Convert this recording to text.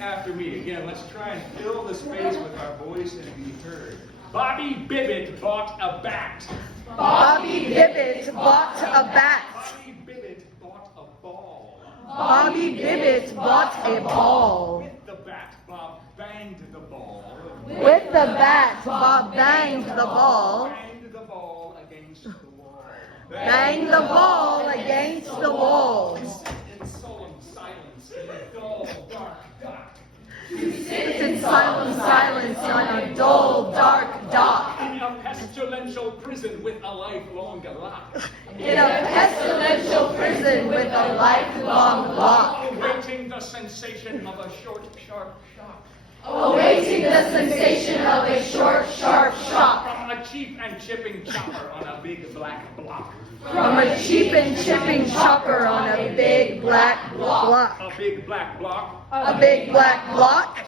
after me. Again, let's try and fill the space with our voice and be heard. Bobby Bibbit bought a bat. Bobby Bibbit bought a bat. Bobby Bibbit bought a ball. Bobby Bibbit bought a ball. With the bat, Bob banged the ball. With the bat, Bob banged the ball. Banged the ball against the wall. Banged the ball against the walls. In solemn silence in a dull, dark dock. Sit in solemn silence on a dull, dark dock. In a pestilential prison with a lifelong lock. In a pestilential prison with a lifelong lock. Awaiting the sensation of a short, sharp shock. Awaiting the sensation of a short, sharp shock. From a cheap and chipping chopper on a big black block. From a cheap and chipping chopper on a big black block. A big black block. A big black block.